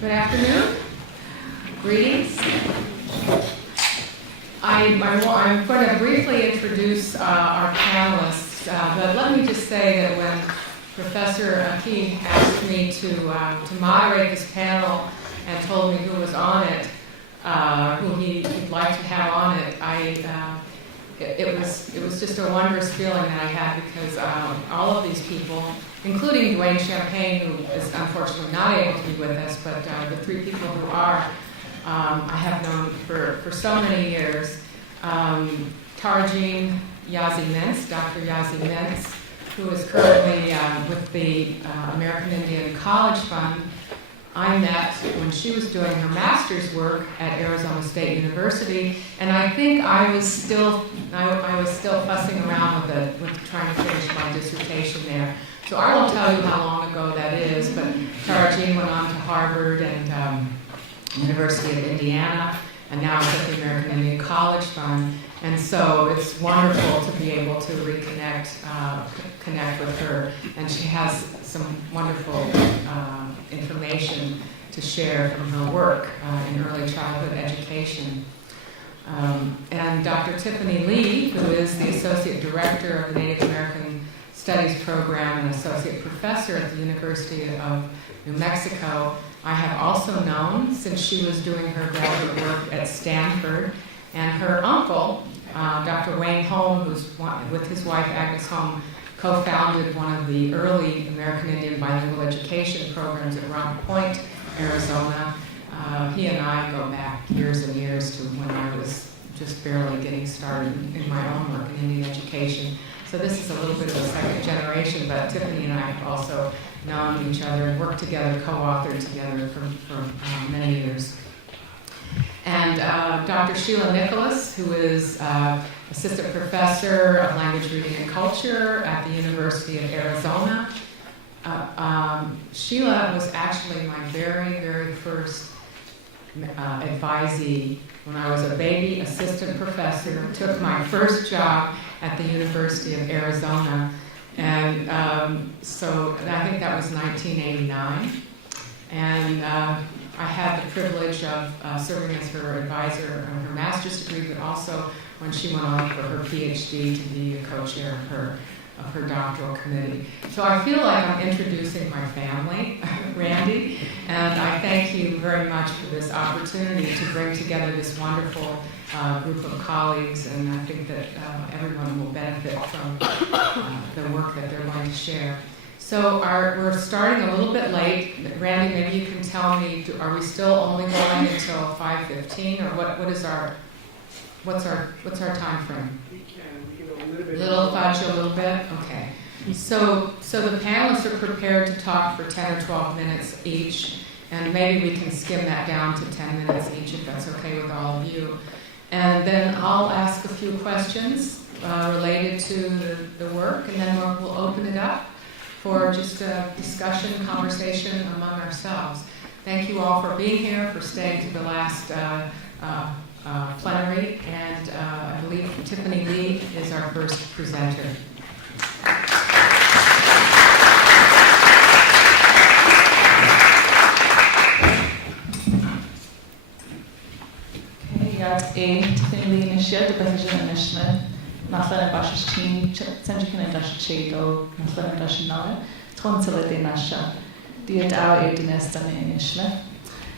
Good afternoon. Greetings. I'm going to briefly introduce our panelists, but let me just say that when Professor Aki asked me to moderate this panel and told me who was on it, who he'd like to have on it, it was just a wondrous feeling that I had, because all of these people, including Dwayne Champagne, who is unfortunately not able to be with us, but the three people who are, I have known for so many years. Tarajean Yazzie-Mintz, Dr. Yazzie-Mintz, who is currently with the American Indian College Fund. I met when she was doing her master's work at Arizona State University, and I think I was still fussing around with trying to finish my dissertation there. So I won't tell you how long ago that is, but Tarajean went on to Harvard and University of Indiana, and now is at the American Indian College Fund. And so it's wonderful to be able to connect with her, and she has some wonderful information to share from her work in early childhood education. And Dr. Tiffany Lee, who is the Associate Director of the Native American Studies Program and Associate Professor at the University of New Mexico, I have also known since she was doing her graduate work at Stanford. And her uncle, Dr. Wayne Holm, who's with his wife Agnes Holm, co-founded one of the early American Indian bilingual education programs at Rock Point, Arizona. He and I go back years and years to when I was just barely getting started in my own work in Indian education. So this is a little bit of a second generation, but Tiffany and I have also known each other and worked together, co-authored together for many years. And Dr. Sheilah Nicholas, who is Assistant Professor of Language, Reading, and Culture at the University of Arizona. Sheilah was actually my very, very first advisee when I was a baby assistant professor, took my first job at the University of Arizona. And so I think that was 1989. And I had the privilege of serving as her advisor on her master's degree, but also when she went on for her PhD to be a co-chair of her doctoral committee. So I feel like I'm introducing my family, Randy, and I thank you very much for this opportunity to bring together this wonderful group of colleagues, and I think that everyone will benefit from the work that they're going to share. So we're starting a little bit late. Randy, maybe you can tell me, are we still only going until 5:15, or what's our time frame? We can go a little bit. Little fudge, a little bit? Okay. So the panelists are prepared to talk for 10 or 12 minutes each, and maybe we can skim that down to 10 minutes each if that's okay with all of you. And then I'll ask a few questions related to the work, and then we'll open it up for just a discussion, conversation among ourselves. Thank you all for being here, for staying to the last plenary, and I believe Tiffany Lee is our first presenter. Tiffany Lee initiated the position initially. Nachlana Bashashin, Sanjikan and Dashachedo, Nachlana Dashinala, Tonsilete Nasha, Diadawa Diné initially.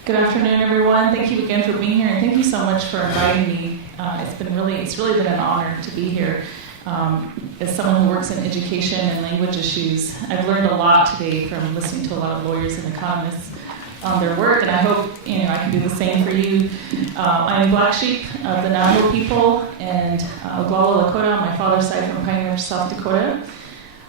Good afternoon, everyone. Thank you again for being here, and thank you so much for inviting me. It's really been an honor to be here. As someone who works in education and language issues, I've learned a lot today from listening to a lot of lawyers and economists on their work, and I hope I can do the same for you. I'm Black Sheep of the Navajo people and Oglala Lakota on my father's side from Pine Ridge, South Dakota.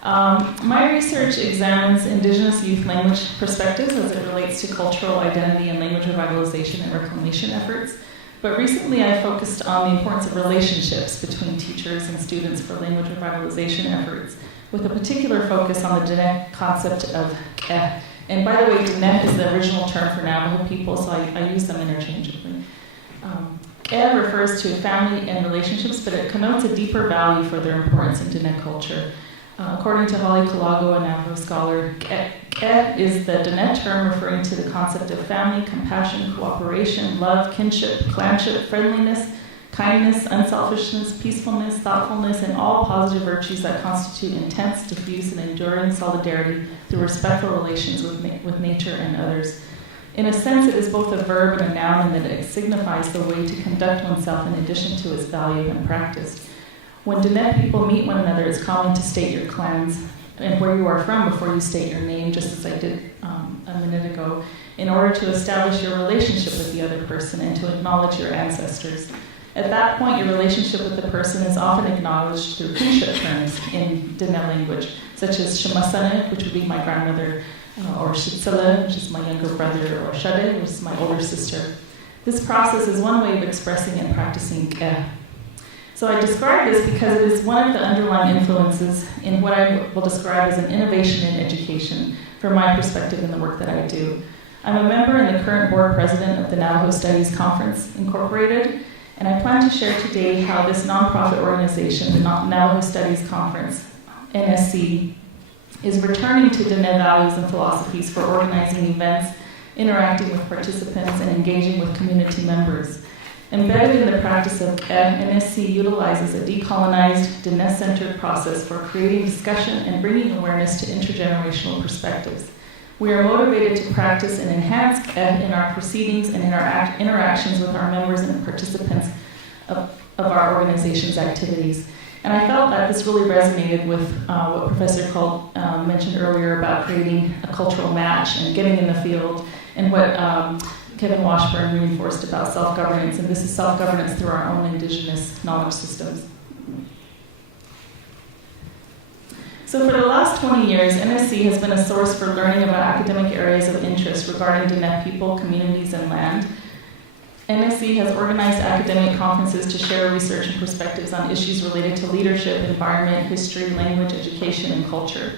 My research examines Indigenous youth language perspectives as it relates to cultural identity and language revitalization and reclamation efforts. But recently I focused on the importance of relationships between teachers and students for language revitalization efforts, with a particular focus on the Diné concept of keh. And by the way, Diné is the original term for Navajo people, so I use them interchangeably. Keh refers to family and relationships, but it connotes a deeper value for their importance in Diné culture. According to Holly Colago, a Navajo scholar, Ke is the Diné term referring to the concept of family, compassion, cooperation, love, kinship, clanship, friendliness, kindness, unselfishness, peacefulness, thoughtfulness, and all positive virtues that constitute intense, diffuse, and enduring solidarity through respectful relations with nature and others. In a sense, it is both a verb and a noun in that it signifies the way to conduct oneself in addition to its value and practice. When Diné people meet one another, it's common to state your clans and where you are from before you state your name, just as I did a minute ago, in order to establish your relationship with the other person and to acknowledge your ancestors. At that point, your relationship with the person is often acknowledged through kinship terms in Diné language, such as Siihasin, which would be my grandmother, or Sheilah, which is my younger brother, or Sheilah, which is my older sister. This process is one way of expressing and practicing Ke. So I describe this because it is one of the underlying influences in what I will describe as an innovation in education from my perspective in the work that I do. I'm a member and the current board president of the Navajo Studies Conference, Incorporated, and I plan to share today how this nonprofit organization, the Navajo Studies Conference, NSC, is returning to Diné values and philosophies for organizing events, interacting with participants, and engaging with community members. Embedded in the practice of Ke, NSC utilizes a decolonized, Diné-centered process for creating discussion and bringing awareness to intergenerational perspectives. We are motivated to practice and enhance Ke in our proceedings and in our interactions with our members and participants of our organization's activities. And I felt that this really resonated with what Professor Cole mentioned earlier about creating a cultural match and getting in the field, and what Kevin Washburn reinforced about self-governance, and this is self-governance through our own indigenous knowledge systems. So for the last 20 years, NSC has been a source for learning about academic areas of interest regarding Diné people, communities, and land. NSC has organized academic conferences to share research and perspectives on issues related to leadership, environment, history, language, education, and culture.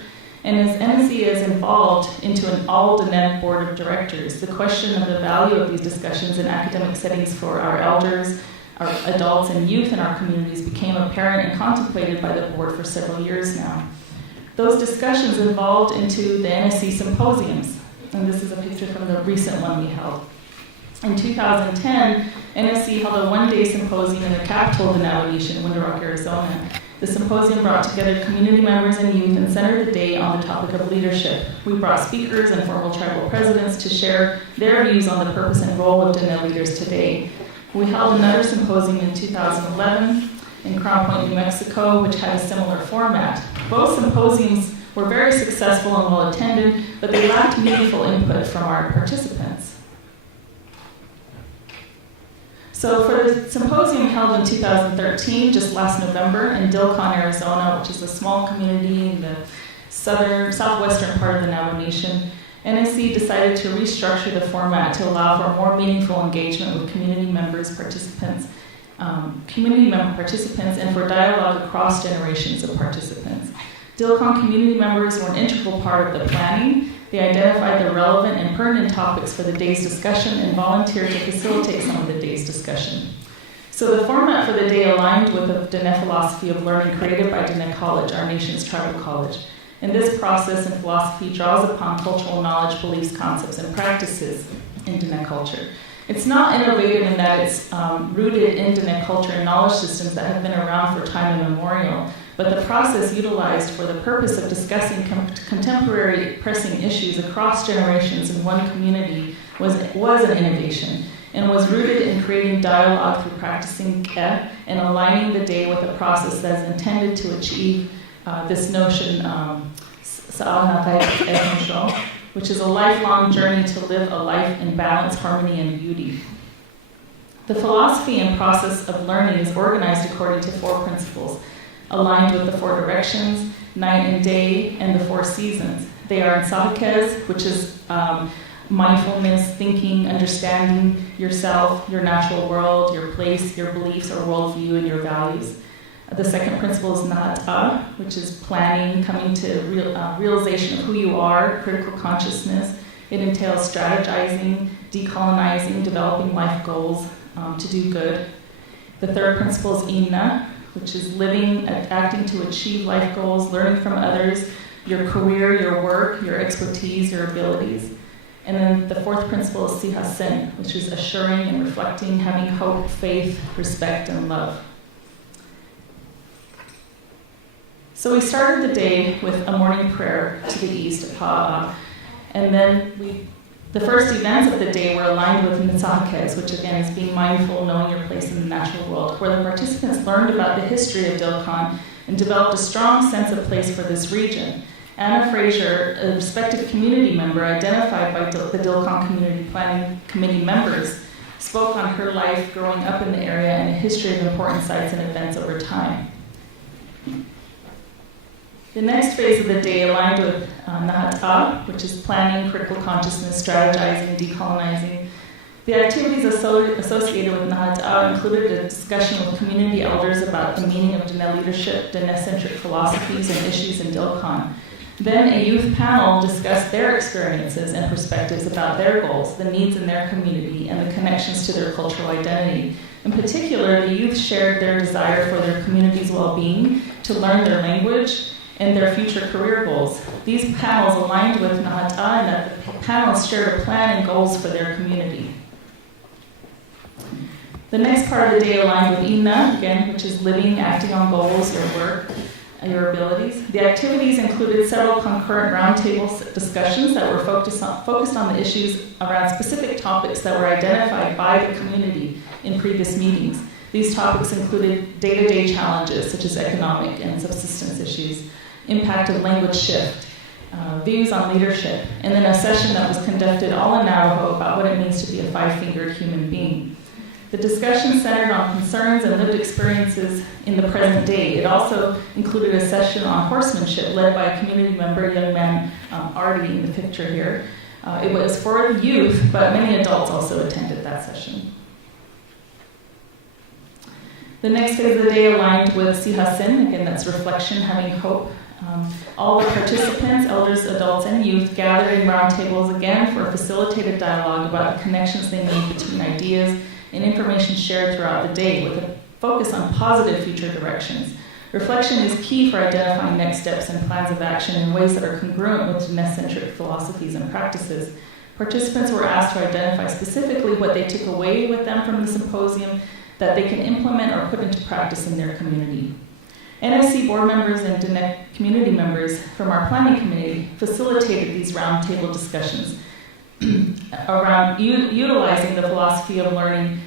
And as NSC is involved into an all-Diné board of directors, the question of the value of these discussions in academic settings for our elders, our adults, and youth in our communities became apparent and contemplated by the board for several years now. Those discussions evolved into the NSC symposiums, and this is a picture from the recent one we held. In 2010, NSC held a one-day symposium in the capital of the Navajo Nation, Window Rock, Arizona. The symposium brought together community members and youth and centered the day on the topic of leadership. We brought speakers and former tribal presidents to share their views on the purpose and role of Diné leaders today. We held another symposium in 2011 in Crown Point, New Mexico, which had a similar format. Both symposiums were very successful and well attended, but they lacked meaningful input from our participants. So for the symposium held in 2013, just last November, in Dilcon, Arizona, which is a small community in the southwestern part of the Navajo Nation, NSC decided to restructure the format to allow for more meaningful engagement with community member participants, and for dialogue across generations of participants. Dilcon community members were an integral part of the planning. They identified the relevant and pertinent topics for the day's discussion and volunteered to facilitate some of the day's discussion. So the format for the day aligned with the Diné philosophy of learning created by Diné College, our nation's tribal college. And this process and philosophy draws upon cultural knowledge, beliefs, concepts, and practices in Diné culture. It's not innovative in that it's rooted in Diné culture and knowledge systems that have been around for time immemorial, but the process utilized for the purpose of discussing contemporary pressing issues across generations in one community was an innovation, and was rooted in creating dialogue through practicing Ke and aligning the day with a process that is intended to achieve this notion, which is a lifelong journey to live a life in balance, harmony, and beauty. The philosophy and process of learning is organized according to 4 principles, aligned with the 4 directions, night and day, and the 4 seasons. They are in Siihasin, which is mindfulness, thinking, understanding yourself, your natural world, your place, your beliefs or worldview, and your values. The second principle is Na'ata, which is planning, coming to realization of who you are, critical consciousness. It entails strategizing, decolonizing, developing life goals to do good. The third principle is Inna, which is living, acting to achieve life goals, learning from others, your career, your work, your expertise, your abilities. And then the fourth principle is Siihasin, which is assuring and reflecting, having hope, faith, respect, and love. So we started the day with a morning prayer to the east at Ha'a. And then the first events of the day were aligned with Nitsahakes, which again is being mindful, knowing your place in the natural world, where the participants learned about the history of Dilkon and developed a strong sense of place for this region. Anna Fraser, a respected community member identified by the Dilkon Community Planning Committee members, spoke on her life growing up in the area and a history of important sites and events over time. The next phase of the day aligned with Nahata, which is planning, critical consciousness, strategizing, decolonizing. The activities associated with Nahata included a discussion with community elders about the meaning of Diné leadership, Diné-centric philosophies, and issues in Dilkon. Then a youth panel discussed their experiences and perspectives about their goals, the needs in their community, and the connections to their cultural identity. In particular, the youth shared their desire for their community's well-being, to learn their language, and their future career goals. These panels aligned with Nahata, and that the panels shared a plan and goals for their community. The next part of the day aligned with Ina, again, which is living, acting on goals, your work, your abilities. The activities included several concurrent roundtable discussions that were focused on the issues around specific topics that were identified by the community in previous meetings. These topics included day-to-day challenges such as economic and subsistence issues, impact of language shift, views on leadership, and then a session that was conducted all in Navajo about what it means to be a five-fingered human being. The discussion centered on concerns and lived experiences in the present day. It also included a session on horsemanship led by a community member, young man Artie in the picture here. It was for the youth, but many adults also attended that session. The next phase of the day aligned with Siihasin. Again, that's reflection, having hope. All the participants, elders, adults, and youth gathered in roundtables again for a facilitated dialogue about the connections they made between ideas and information shared throughout the day, with a focus on positive future directions. Reflection is key for identifying next steps and plans of action in ways that are congruent with Diné-centric philosophies and practices. Participants were asked to identify specifically what they took away with them from the symposium that they can implement or put into practice in their community. NSC board members and Diné community members from our planning committee facilitated these roundtable discussions around utilizing the philosophy of learning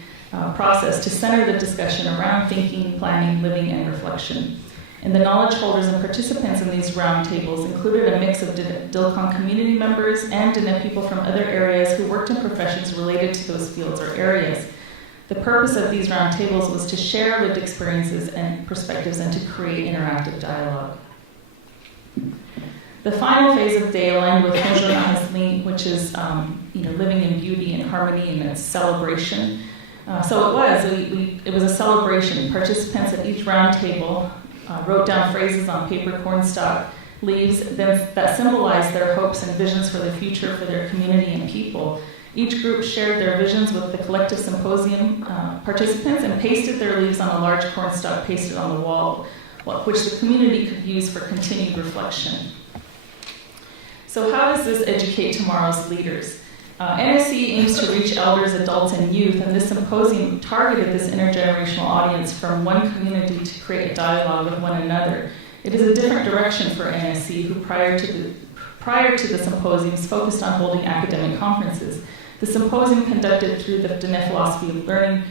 process to center the discussion around thinking, planning, living, and reflection. And the knowledge holders and participants in these roundtables included a mix of Dilkon community members and Diné people from other areas who worked in professions related to those fields or areas. The purpose of these roundtables was to share lived experiences and perspectives and to create interactive dialogue. The final phase of the day aligned with Sheilah, which is living in beauty and harmony and its celebration. It was a celebration. Participants at each roundtable wrote down phrases on paper cornstalk leaves that symbolized their hopes and visions for the future for their community and people. Each group shared their visions with the collective symposium participants and pasted their leaves on a large cornstalk pasted on the wall, which the community could use for continued reflection. So how does this educate tomorrow's leaders? NSC aims to reach elders, adults, and youth, and this symposium targeted this intergenerational audience from one community to create a dialogue with one another. It is a different direction for NSC, who prior to the symposiums focused on holding academic conferences. The symposium, conducted through the Diné philosophy of learning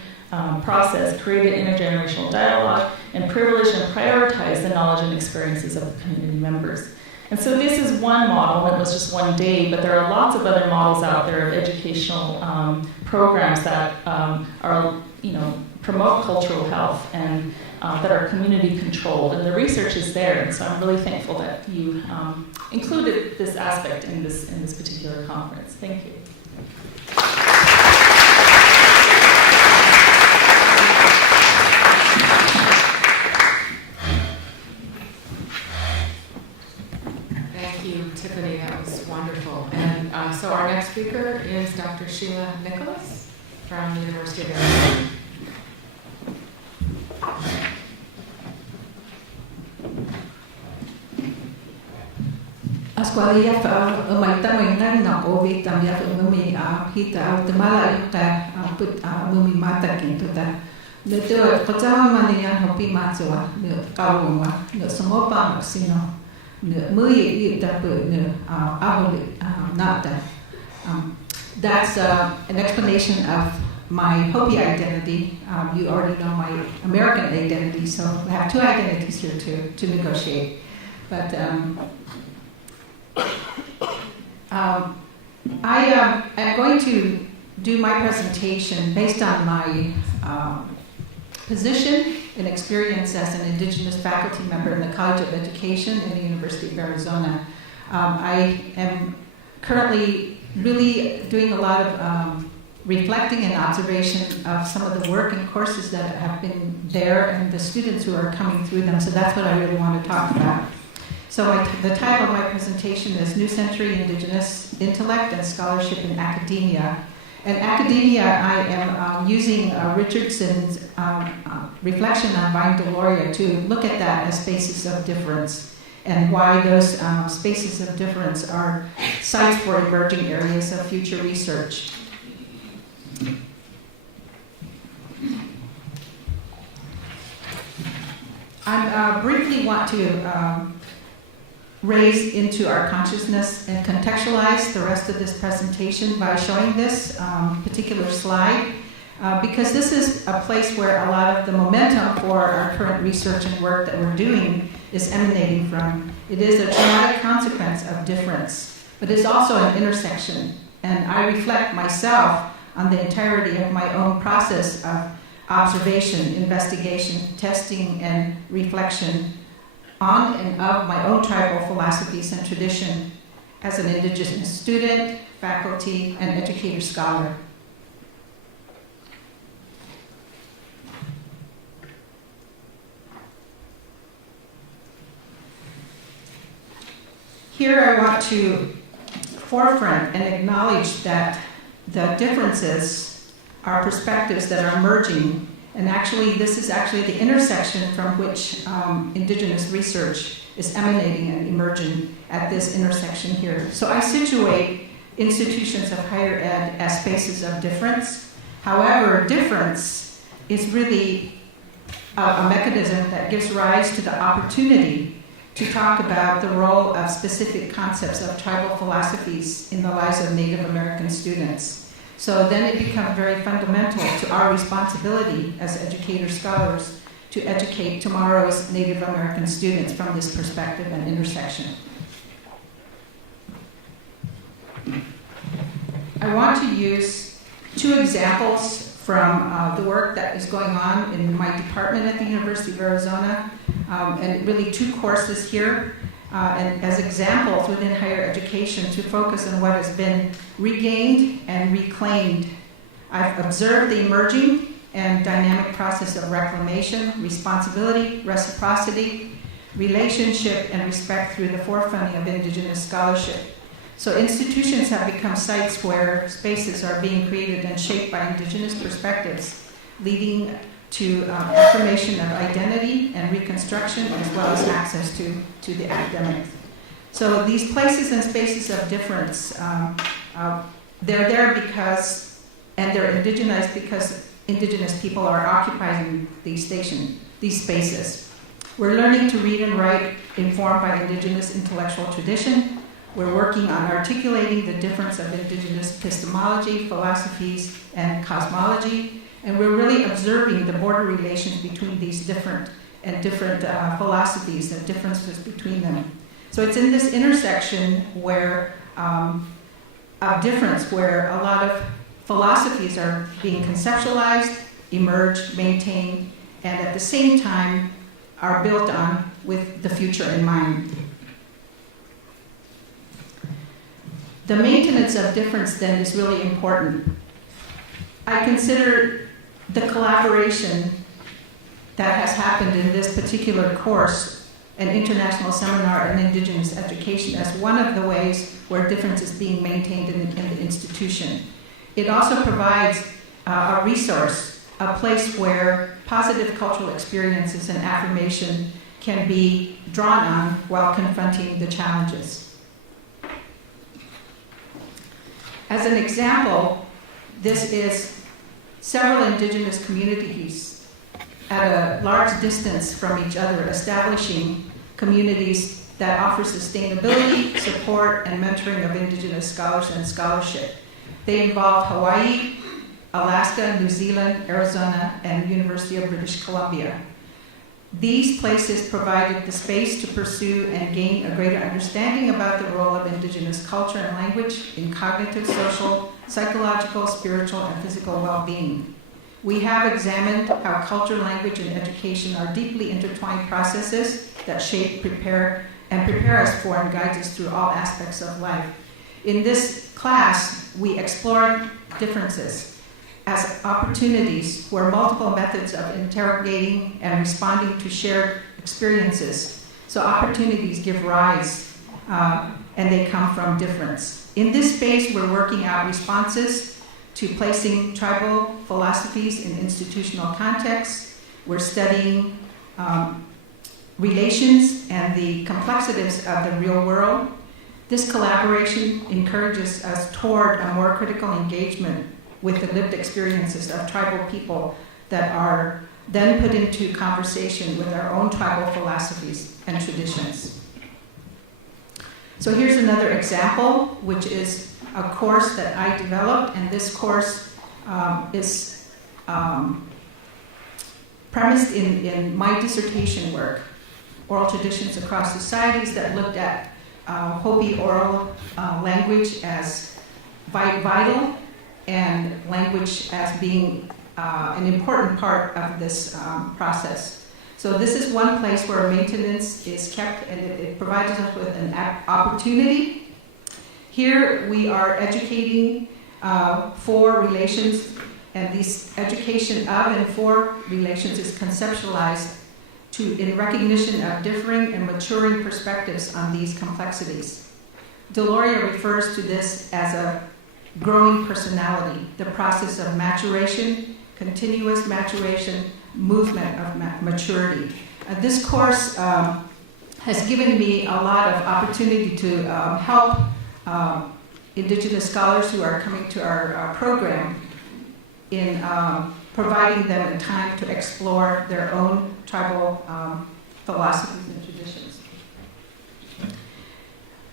process, created intergenerational dialogue and privileged and prioritized the knowledge and experiences of the community members. And so this is one model, and it was just one day, but there are lots of other models out there of educational programs that promote cultural health and that are community controlled, and the research is there. And so I'm really thankful that you included this aspect in this particular conference. Thank you. Thank you, Tiffany. That was wonderful. And so our next speaker is Dr. Sheilah Nicholas from the University of Arizona. Asquali yaf umaita moingan na ovi tam yaf umumi hita automala yuka put umumi mata kinto da. Leto kota mani yan hopi matwa ne kawuma ne songopa sino ne muyi ita pu ne aholi nata. That's an explanation of my Hopi identity. You already know my American identity, so we have two identities here to negotiate. But I am going to do my presentation based on my position and experience as an Indigenous faculty member in the College of Education in the University of Arizona. I am currently really doing a lot of reflecting and observation of some of the work and courses that have been there and the students who are coming through them. So that's what I really want to talk about. So the title of my presentation is New Century Indigenous Intellect and Scholarship in Academia. In academia, I am using Richardson's reflection on Vine Deloria to look at that as spaces of difference and why those spaces of difference are sites for emerging areas of future research. I briefly want to raise into our consciousness and contextualize the rest of this presentation by showing this particular slide, because this is a place where a lot of the momentum for our current research and work that we're doing is emanating from. It is a dramatic consequence of difference, but it's also an intersection. And I reflect myself on the entirety of my own process of observation, investigation, testing, and reflection on and of my own tribal philosophies and tradition as an Indigenous student, faculty, and educator scholar. Here I want to forefront and acknowledge that the differences are perspectives that are emerging. And actually, this is actually the intersection from which Indigenous research is emanating and emerging at this intersection here. So I situate institutions of higher ed as spaces of difference. However, difference is really a mechanism that gives rise to the opportunity to talk about the role of specific concepts of tribal philosophies in the lives of Native American students. So then it becomes very fundamental to our responsibility as educator scholars to educate tomorrow's Native American students from this perspective and intersection. I want to use two examples from the work that is going on in my department at the University of Arizona, and really two courses here. And as examples within higher education to focus on what has been regained and reclaimed. I've observed the emerging and dynamic process of reclamation, responsibility, reciprocity, relationship, and respect through the forefronting of Indigenous scholarship. So institutions have become sites where spaces are being created and shaped by Indigenous perspectives, leading to affirmation of identity and reconstruction, as well as access to the academics. So these places and spaces of difference, they're there because, and they're indigenized because Indigenous people are occupying these spaces. We're learning to read and write informed by Indigenous intellectual tradition. We're working on articulating the difference of Indigenous epistemology, philosophies, and cosmology. And we're really observing the border relations between these different philosophies and differences between them. So it's in this intersection where of difference, where a lot of philosophies are being conceptualized, emerged, maintained, and at the same time are built on with the future in mind. The maintenance of difference then is really important. I consider the collaboration that has happened in this particular course, an international seminar on Indigenous education, as one of the ways where difference is being maintained in the institution. It also provides a resource, a place where positive cultural experiences and affirmation can be drawn on while confronting the challenges. As an example, this is several indigenous communities at a large distance from each other, establishing communities that offer sustainability, support, and mentoring of indigenous scholars and scholarship. They involve Hawaii, Alaska, New Zealand, Arizona, and University of British Columbia. These places provided the space to pursue and gain a greater understanding about the role of indigenous culture and language in cognitive, social, psychological, spiritual, and physical well-being. We have examined how culture, language, and education are deeply intertwined processes that shape, prepare us for and guide us through all aspects of life. In this class, we explored differences as opportunities where multiple methods of interrogating and responding to shared experiences. So opportunities give rise, and they come from difference. In this space, we're working out responses to placing tribal philosophies in institutional contexts. We're studying relations and the complexities of the real world. This collaboration encourages us toward a more critical engagement with the lived experiences of tribal people that are then put into conversation with our own tribal philosophies and traditions. So here's another example, which is a course that I developed, and this course is premised in my dissertation work, Oral Traditions Across Societies, that looked at Hopi oral language as vital and language as being an important part of this process. So this is one place where maintenance is kept, and it provides us with an opportunity. Here we are educating for relations, and this education of and for relations is conceptualized in recognition of differing and maturing perspectives on these complexities. Deloria refers to this as a growing personality, the process of maturation, continuous maturation, movement of maturity. This course has given me a lot of opportunity to help Indigenous scholars who are coming to our program in providing them a time to explore their own tribal philosophies and traditions.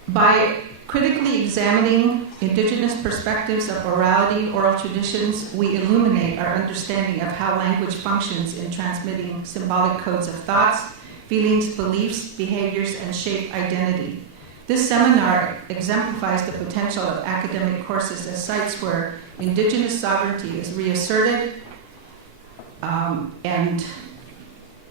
By critically examining Indigenous perspectives of orality, oral traditions, we illuminate our understanding of how language functions in transmitting symbolic codes of thoughts, feelings, beliefs, behaviors, and shape identity. This seminar exemplifies the potential of academic courses as sites where Indigenous sovereignty is reasserted, and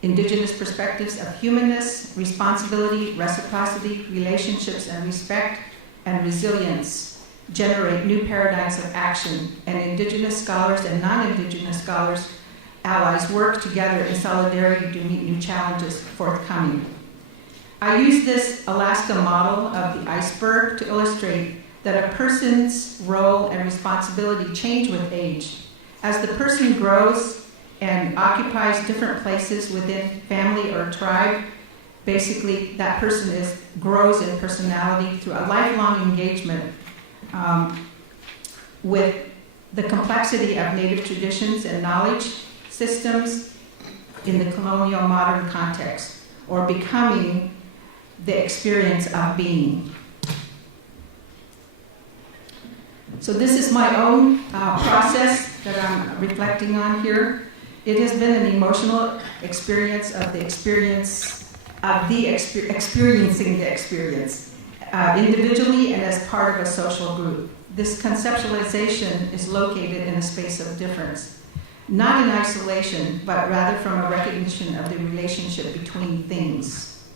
Indigenous perspectives of humanness, responsibility, reciprocity, relationships, and respect, and resilience generate new paradigms of action, and Indigenous scholars and non-Indigenous scholars, allies, work together in solidarity to meet new challenges forthcoming. I use this Alaska model of the iceberg to illustrate that a person's role and responsibility change with age. As the person grows and occupies different places within family or tribe, basically that person grows in personality through a lifelong engagement with the complexity of Native traditions and knowledge systems in the colonial modern context, or becoming the experience of being. So this is my own process that I'm reflecting on here. It has been an emotional experience of experiencing the experience, individually and as part of a social group. This conceptualization is located in a space of difference, not in isolation, but rather from a recognition of the relationship between things.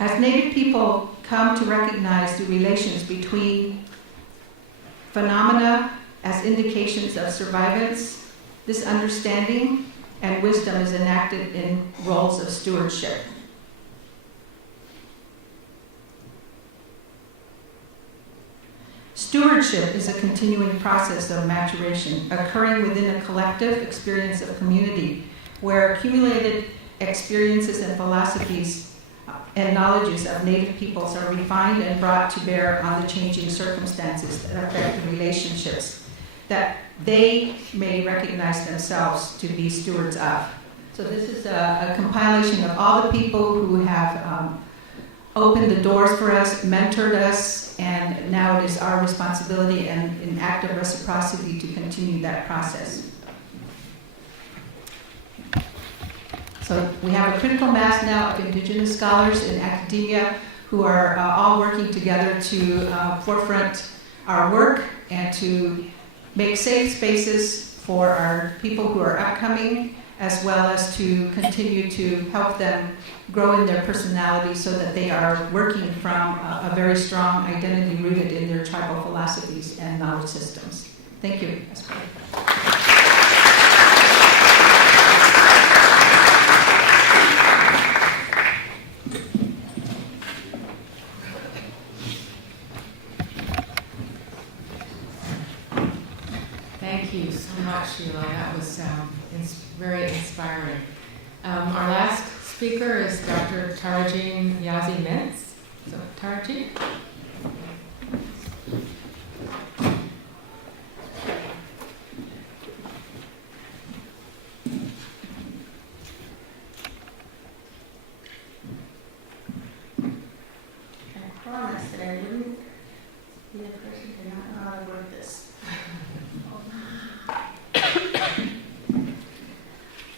As Native people come to recognize the relations between phenomena as indications of survivance, this understanding and wisdom is enacted in roles of stewardship. Stewardship is a continuing process of maturation occurring within a collective experience of community where accumulated experiences and philosophies and knowledges of Native peoples are refined and brought to bear on the changing circumstances that affect the relationships that they may recognize themselves to be stewards of. So this is a compilation of all the people who have opened the doors for us, mentored us, and now it is our responsibility and an act of reciprocity to continue that process. So we have a critical mass now of Indigenous scholars in academia who are all working together to forefront our work and to make safe spaces for our people who are upcoming, as well as to continue to help them grow in their personality so that they are working from a very strong identity rooted in their tribal philosophies and knowledge systems. Thank you. Thank you so much, Sheilah. That was very inspiring. Our last speaker is Dr. Tarajean Yazzie-Mintz. So, Tarajean? I promised that I wouldn't be the person to not know how to work this.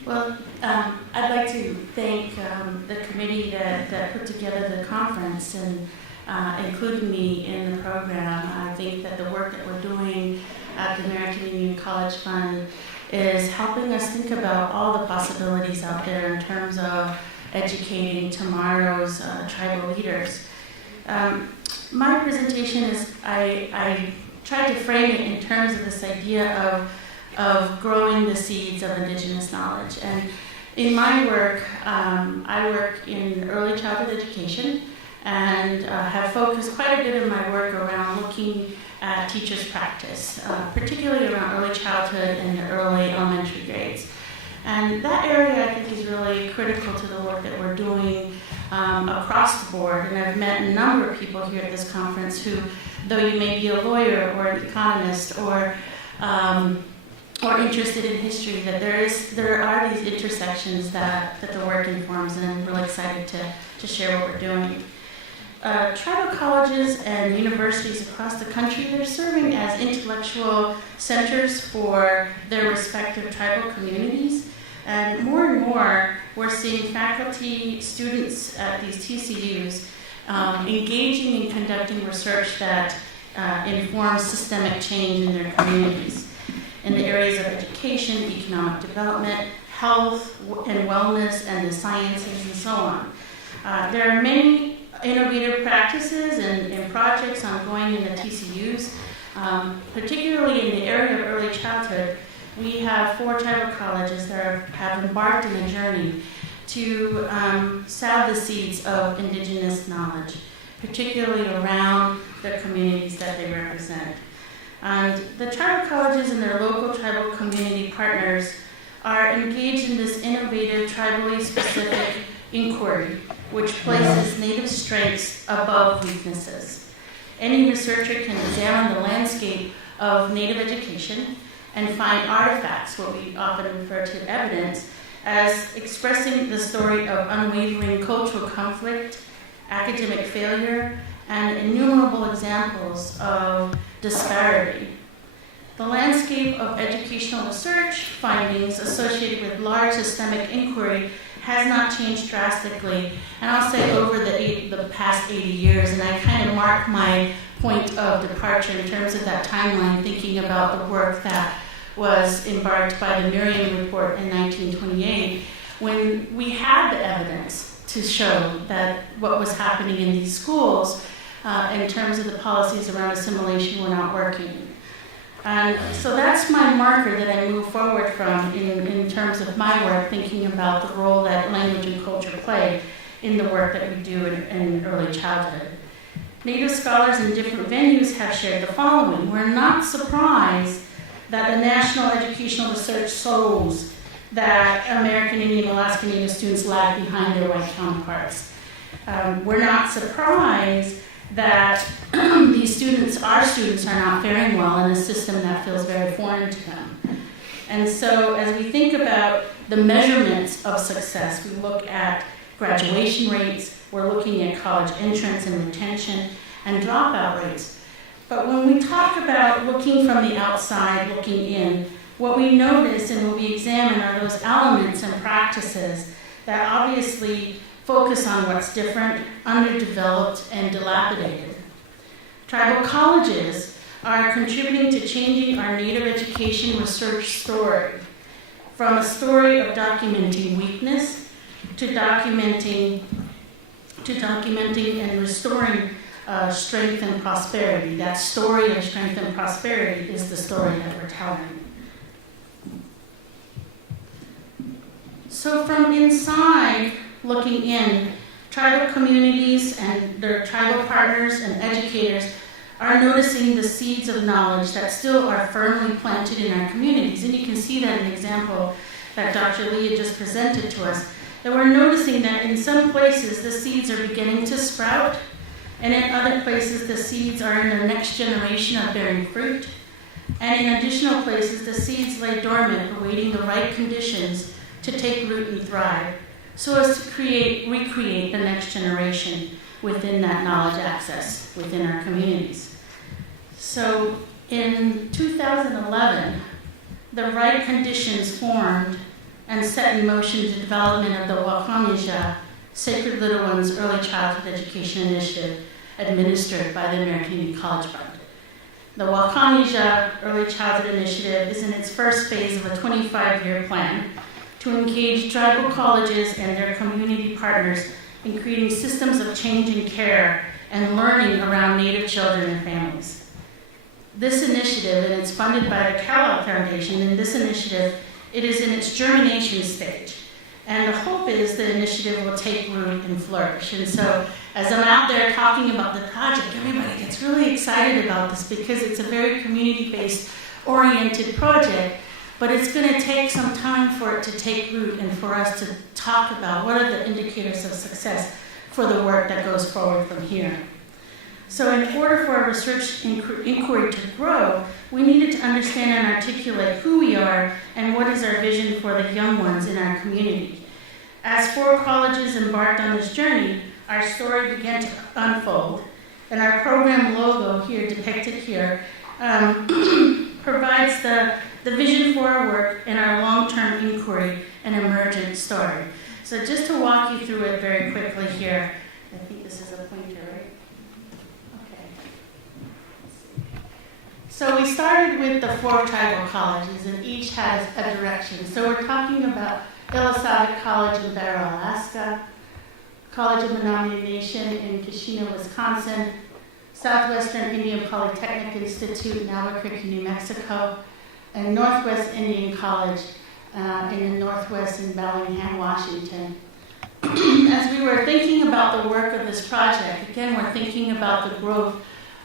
Well, I'd like to thank the committee that put together the conference and including me in the program. I think that the work that we're doing at the American Indian College Fund is helping us think about all the possibilities out there in terms of educating tomorrow's tribal leaders. My presentation is, I tried to frame it in terms of this idea of growing the seeds of Indigenous knowledge. And in my work, I work in early childhood education and have focused quite a bit of my work around looking at teachers' practice, particularly around early childhood and the early elementary grades. And that area I think is really critical to the work that we're doing across the board. And I've met a number of people here at this conference who, though you may be a lawyer or an economist or interested in history, that there are these intersections that the work informs, and I'm really excited to share what we're doing. Tribal colleges and universities across the country, they're serving as intellectual centers for their respective tribal communities. And more, we're seeing faculty, students at these TCUs engaging in conducting research that informs systemic change in their communities in the areas of education, economic development, health and wellness, and the sciences, and so on. There are many innovative practices and projects ongoing in the TCUs, particularly in the area of early childhood. We have 4 tribal colleges that have embarked on a journey to sow the seeds of Indigenous knowledge, particularly around the communities that they represent. And the tribal colleges and their local tribal community partners are engaged in this innovative, tribally specific inquiry, which places Native strengths above weaknesses. Any researcher can examine the landscape of Native education and find artifacts, what we often refer to evidence, as expressing the story of unwavering cultural conflict, academic failure, and innumerable examples of disparity. The landscape of educational research findings associated with large systemic inquiry has not changed drastically, and I'll say over the past 80 years, and I kind of mark my point of departure in terms of that timeline, thinking about the work that was embarked by the Miriam Report in 1928, when we had the evidence to show that what was happening in these schools in terms of the policies around assimilation were not working. And so that's my marker that I move forward from in terms of my work, thinking about the role that language and culture play in the work that we do in early childhood. Native scholars in different venues have shared the following. We're not surprised that the national educational research shows that American Indian Alaska Native students lag behind their white counterparts. we're not surprised that these students, our students, are not faring well in a system that feels very foreign to them. And so as we think about the measurements of success, we look at graduation rates, we're looking at college entrance and retention, and dropout rates. But when we talk about looking from the outside, looking in, what we notice and what we examine are those elements and practices that obviously focus on what's different, underdeveloped, and dilapidated. Tribal colleges are contributing to changing our Native education research story from a story of documenting weakness to documenting and restoring strength and prosperity. That story of strength and prosperity is the story that we're telling. So from inside, looking in, tribal communities and their tribal partners and educators are noticing the seeds of knowledge that still are firmly planted in our communities. And you can see that in the example that Dr. Leah just presented to us. That we're noticing that in some places the seeds are beginning to sprout, and in other places the seeds are in their next generation of bearing fruit. And in additional places the seeds lay dormant, awaiting the right conditions to take root and thrive, so as to recreate the next generation within that knowledge access within our communities. So in 2011, the right conditions formed and set in motion the development of the Wakanyeja Sacred Little Ones Early Childhood Education Initiative administered by the American Indian College Fund. The Wakanyeja Early Childhood Initiative is in its first phase of a 25-year plan to engage tribal colleges and their community partners in creating systems of change and care and learning around Native children and families. This initiative, and it's funded by the Kellogg Foundation, and this initiative, it is in its germination stage. And the hope is the initiative will take root and flourish. And so as I'm out there talking about the project, everybody gets really excited about this because it's a very community-based oriented project, but it's going to take some time for it to take root and for us to talk about what are the indicators of success for the work that goes forward from here. So in order for our research inquiry to grow, we needed to understand and articulate who we are and what is our vision for the young ones in our community. As 4 colleges embarked on this journey, our story began to unfold, and our program logo here, depicted here, provides the vision for our work and our long-term inquiry and emergent story. So just to walk you through it very quickly here, I think this is a pointer, right? So we started with the 4 tribal colleges, and each has a direction. So we're talking about Illisavic College in Barrow, Alaska, College of Menominee Nation in Keshena, Wisconsin, Southwestern Indian Polytechnic Institute in Albuquerque, New Mexico, and Northwest Indian College in the Northwest in Bellingham, Washington. As we were thinking about the work of this project, again, we're thinking about the growth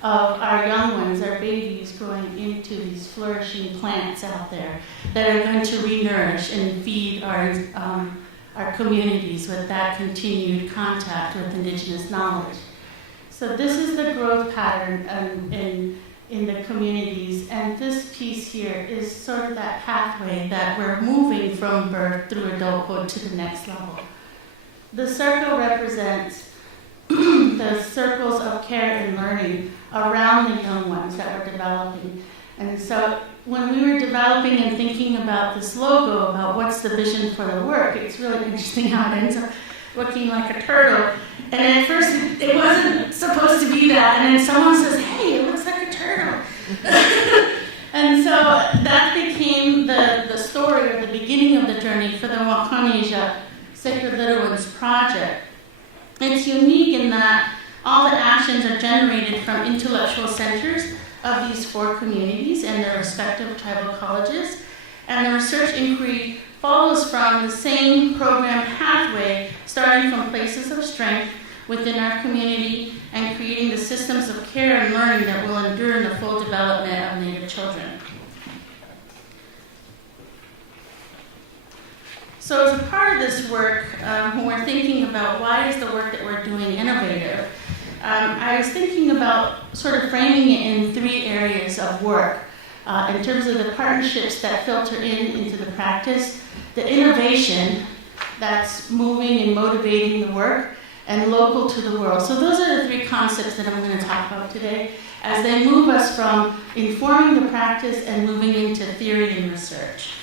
of our young ones, our babies growing into these flourishing plants out there that are going to re-nourish and feed our communities with that continued contact with indigenous knowledge. So this is the growth pattern in the communities, and this piece here is sort of that pathway that we're moving from birth through adulthood to the next level. The circle represents the circles of care and learning around the young ones that we're developing. And so when we were developing and thinking about this logo, about what's the vision for the work, it's really interesting how it ends up looking like a turtle. And at first it wasn't supposed to be that, and then someone says, hey, it looks like a turtle. And so that became the story or the beginning of the journey for the Wakanyeja Sacred Little Ones project. It's unique in that all the actions are generated from intellectual centers of these 4 communities and their respective tribal colleges, and the research inquiry follows from the same program pathway, starting from places of strength within our community and creating the systems of care and learning that will endure in the full development of Native children. So as a part of this work, when we're thinking about why is the work that we're doing innovative, I was thinking about sort of framing it in 3 areas of work in terms of the partnerships that filter into the practice, the innovation that's moving and motivating the work, and local to the world. So those are the 3 concepts that I'm going to talk about today as they move us from informing the practice and moving into theory and research.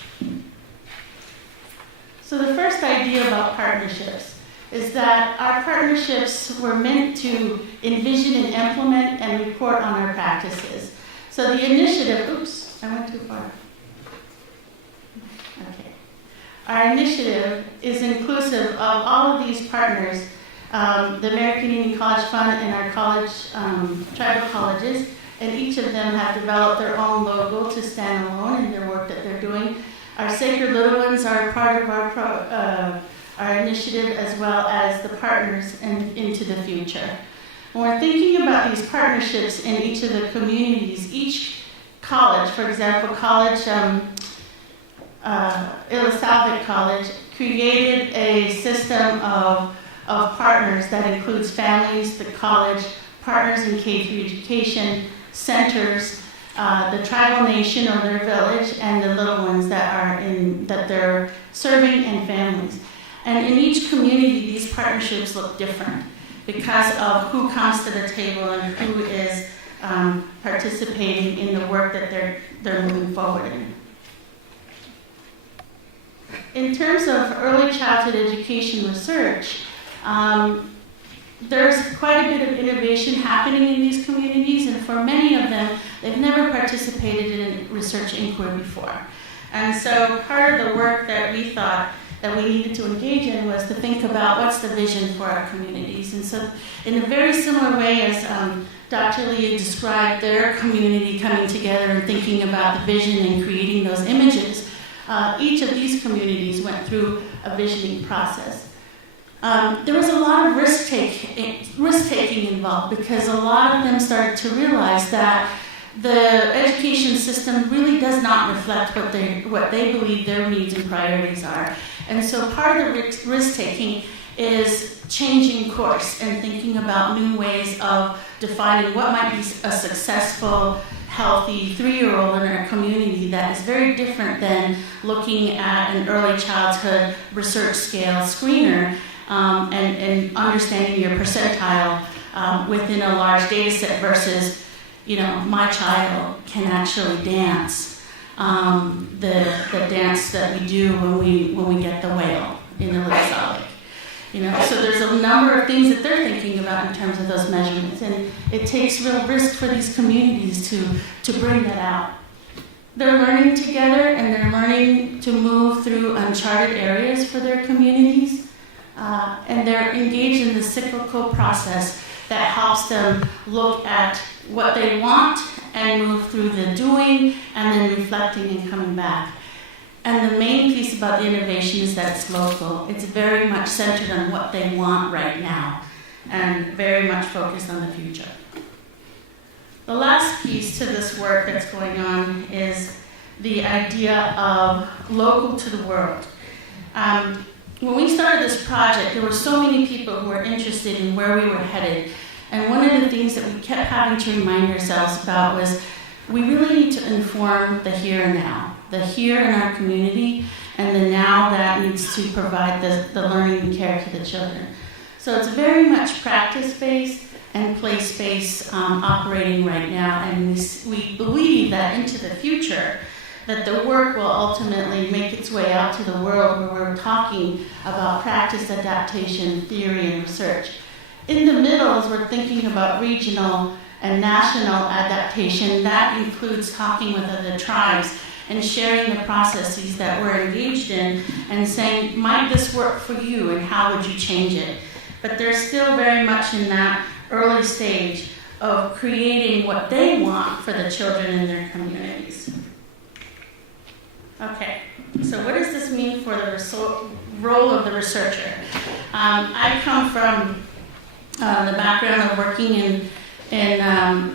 So the first idea about partnerships is that our partnerships were meant to envision and implement and report on our practices. So the initiative, oops, I went too far. Okay. Our initiative is inclusive of all of these partners, the American Indian College Fund and our college, tribal colleges, and each of them have developed their own logo to stand alone in their work that they're doing. Our Sacred Little Ones are part of our initiative, as well as the partners into the future. When we're thinking about these partnerships in each of the communities, each college, for example, Illisalvik College created a system of partners that includes families, the college, partners in K-3 education, centers, the tribal nation or their village, and the little ones that they're serving, and families. And in each community, these partnerships look different because of who comes to the table and who is participating in the work that they're moving forward in. In terms of early childhood education research, there's quite a bit of innovation happening in these communities, and for many of them, they've never participated in a research inquiry before. And so part of the work that we thought that we needed to engage in was to think about what's the vision for our communities. And so in a very similar way as Dr. Lee described their community coming together and thinking about the vision and creating those images, each of these communities went through a visioning process. There was a lot of risk-taking involved because a lot of them started to realize that the education system really does not reflect what they believe their needs and priorities are. And so part of the risk-taking is changing course and thinking about new ways of defining what might be a successful, healthy 3-year-old in our community that is very different than looking at an early childhood research scale screener and understanding your percentile within a large data set versus, my child can actually dance the dance that we do when we get the whale in the Illisalvik. So there's a number of things that they're thinking about in terms of those measurements, and it takes real risk for these communities to bring that out. They're learning together, and they're learning to move through uncharted areas for their communities, and they're engaged in the cyclical process that helps them look at what they want and move through the doing and then reflecting and coming back. And the main piece about the innovation is that it's local. It's very much centered on what they want right now and very much focused on the future. The last piece to this work that's going on is the idea of local to the world. When we started this project, there were so many people who were interested in where we were headed. And one of the things that we kept having to remind ourselves about was we really need to inform the here and now, the here in our community, and the now that needs to provide the learning and care to the children. So it's very much practice-based and place-based operating right now, and we believe that into the future that the work will ultimately make its way out to the world where we're talking about practice, adaptation, theory, and research. In the middle, as we're thinking about regional and national adaptation, that includes talking with other tribes and sharing the processes that we're engaged in and saying, might this work for you and how would you change it? But they're still very much in that early stage of creating what they want for the children in their communities. Okay, so what does this mean for the role of the researcher? I come from the background of working in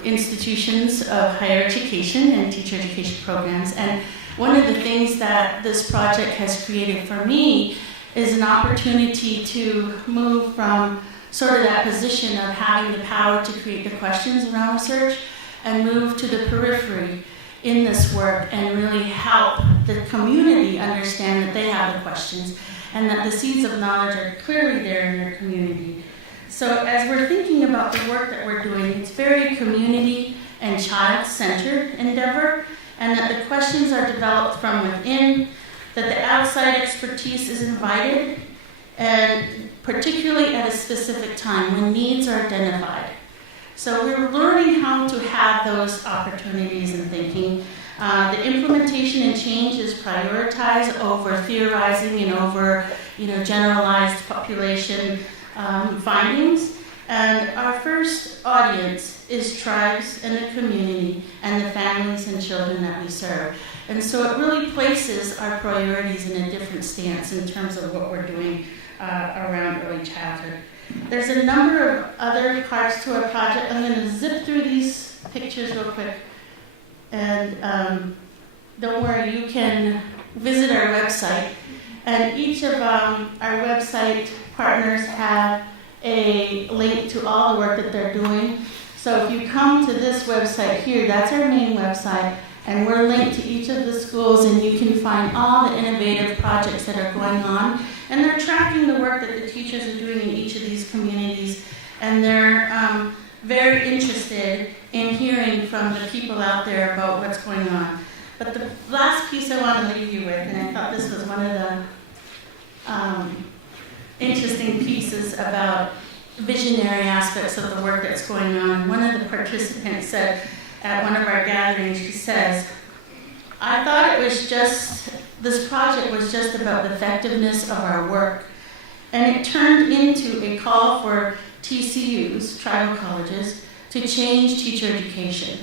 institutions of higher education and teacher education programs, and one of the things that this project has created for me is an opportunity to move from sort of that position of having the power to create the questions around research and move to the periphery in this work and really help the community understand that they have the questions and that the seeds of knowledge are clearly there in their community. So as we're thinking about the work that we're doing, it's very community and child-centered endeavor, and that the questions are developed from within, that the outside expertise is invited, and particularly at a specific time when needs are identified. So we're learning how to have those opportunities and thinking. The implementation and change is prioritized over theorizing and over, generalized population findings. And our first audience is tribes and the community and the families and children that we serve. And so it really places our priorities in a different stance in terms of what we're doing around early childhood. There's a number of other parts to our project. I'm going to zip through these pictures real quick. And don't worry, you can visit our website. And each of our website partners have a link to all the work that they're doing. So if you come to this website here, that's our main website, and we're linked to each of the schools, and you can find all the innovative projects that are going on. And they're tracking the work that the teachers are doing in each of these communities, and they're very interested in hearing from the people out there about what's going on. But the last piece I want to leave you with, and I thought this was one of the interesting pieces about visionary aspects of the work that's going on. One of the participants said at one of our gatherings, she says, I thought this project was just about the effectiveness of our work. And it turned into a call for TCUs, tribal colleges, to change teacher education.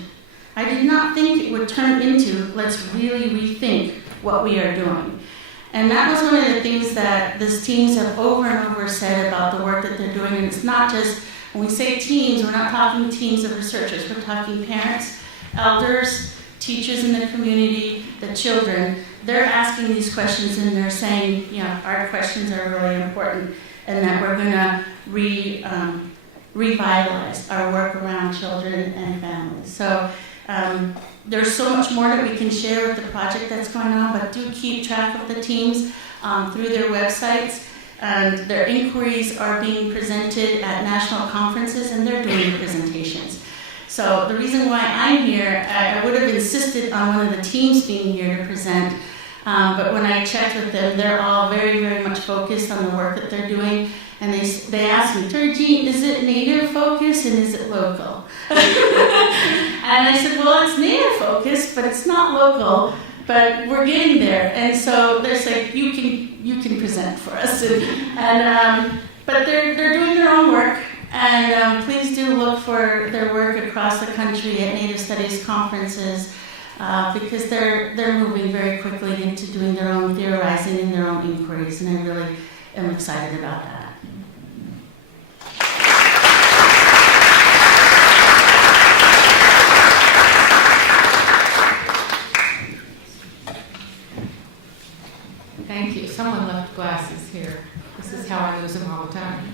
I did not think it would turn into, let's really rethink what we are doing. And that was one of the things that these teams have over and over said about the work that they're doing. And it's not just, when we say teams, we're not talking teams of researchers. We're talking parents, elders, teachers in the community, the children. They're asking these questions and they're saying, our questions are really important and that we're going to revitalize our work around children and families. So there's so much more that we can share with the project that's going on, but do keep track of the teams through their websites. And their inquiries are being presented at national conferences, and they're doing presentations. So the reason why I'm here, I would have insisted on one of the teams being here to present, but when I checked with them, they're all very, very much focused on the work that they're doing. And they asked me, Tarajean, is it Native focused and is it local? And I said, well, it's Native focused, but it's not local, but we're getting there. And so they're saying, you can present for us. But they're doing their own work, and please do look for their work across the country at Native Studies conferences, because they're moving very quickly into doing their own theorizing and their own inquiries, and I really am excited about that. Thank you. Someone left glasses here. This is how I lose them all the time.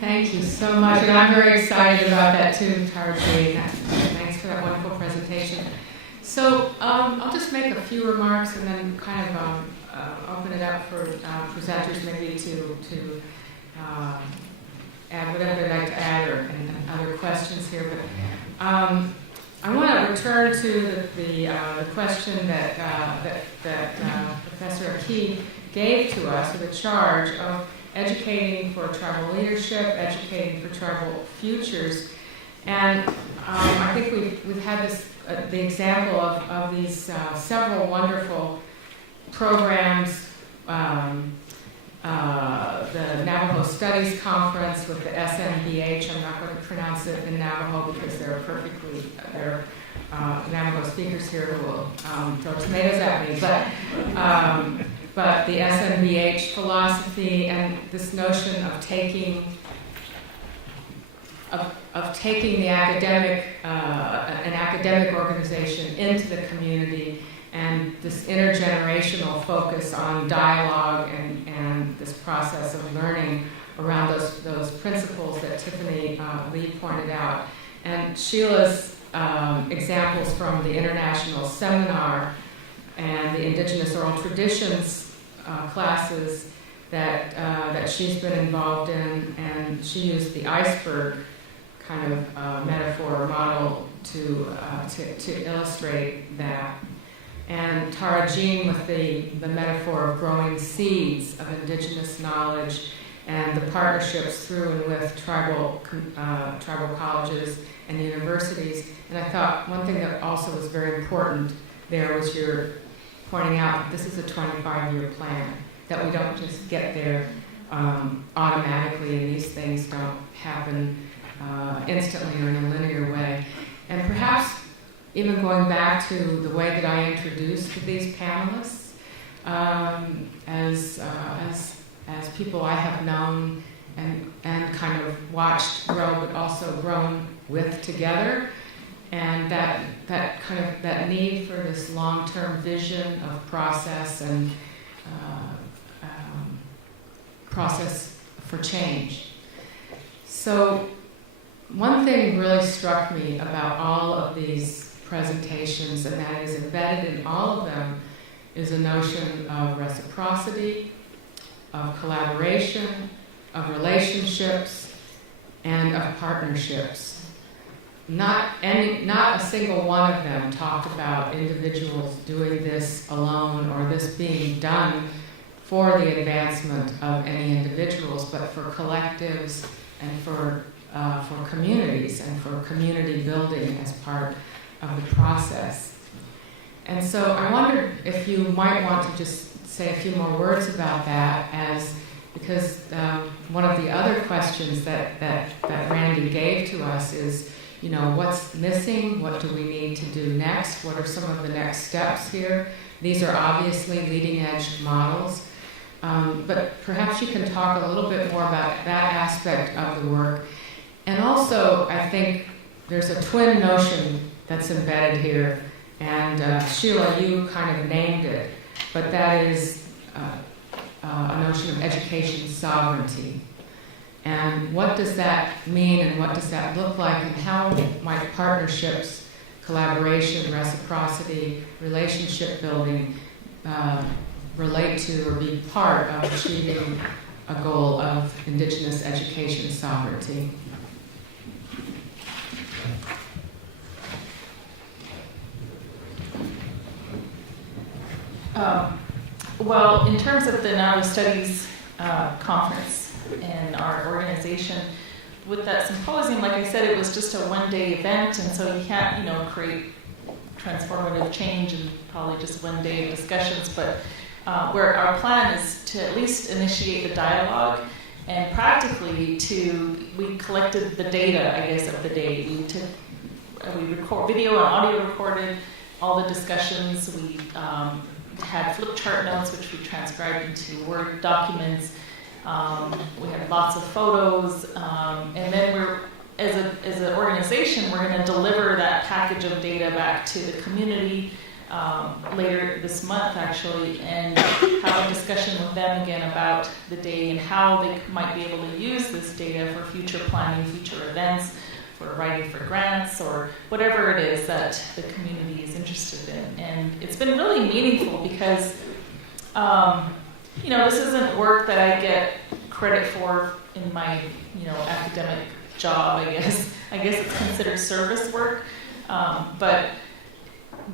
Thank you so much. And I'm very excited about that too, Tarajean. Thanks for that wonderful presentation. So I'll just make a few remarks and then kind of open it up for presenters maybe to add whatever they'd like to add or other questions here. But I want to return to the question that Professor Aki gave to us, or the charge of educating for tribal leadership, educating for tribal futures. And I think we've had this the example of these several wonderful programs, the Navajo Studies Conference with the SNBH. I'm not going to pronounce it in Navajo because they're Navajo speakers here who will throw tomatoes at me. But the SNBH philosophy and this notion of taking of taking the academic, an academic organization into the community, and this intergenerational focus on dialogue and this process of learning around those principles that Tiffany Lee pointed out. And Sheilah's examples from the international seminar and the Indigenous Oral Traditions classes that she's been involved in, and she used the iceberg kind of metaphor or model to illustrate that. And Tarajean with the metaphor of growing seeds of indigenous knowledge and the partnerships through and with tribal colleges and universities. And I thought one thing that also was very important there was your pointing out that this is a 25-year plan, that we don't just get there automatically, and these things don't happen instantly or in a linear way. And perhaps even going back to the way that I introduced these panelists as people I have known and kind of watched grow, but also grown with together, and that kind of that need for this long-term vision of process and process for change. So one thing really struck me about all of these presentations, and that is embedded in all of them, is a notion of reciprocity, of collaboration, of relationships, and of partnerships. Not a single one of them talked about individuals doing this alone or this being done for the advancement of any individuals, but for collectives and for communities and for community building as part of the process. And so I wondered if you might want to just say a few more words about that, because one of the other questions that Randy gave to us is, what's missing? What do we need to do next? What are some of the next steps here? These are obviously leading edge models. But perhaps you can talk a little bit more about that aspect of the work. And also, I think there's a twin notion that's embedded here. And Sheilah, you kind of named it, but that is a notion of education sovereignty. And what does that mean, and what does that look like, and how might partnerships, collaboration, reciprocity, relationship building relate to or be part of achieving a goal of Indigenous education sovereignty? Well, in terms of the Nauru Studies conference and our organization, with that symposium, like I said, it was just a one-day event, and so you can't, create transformative change in probably just one day of discussions, but where our plan is to at least initiate the dialogue, and practically we collected the data, I guess, of the day. We record video and audio recorded all the discussions. We had flip chart notes, which we transcribed into Word documents. We had lots of photos, and then as an organization, we're going to deliver that package of data back to the community later this month, actually, and have a discussion with them again about the day and how they might be able to use this data for future planning, future events, for writing for grants, or whatever it is that the community is interested in. And it's been really meaningful because, this isn't work that I get credit for in my, academic job, I guess. I guess it's considered service work, but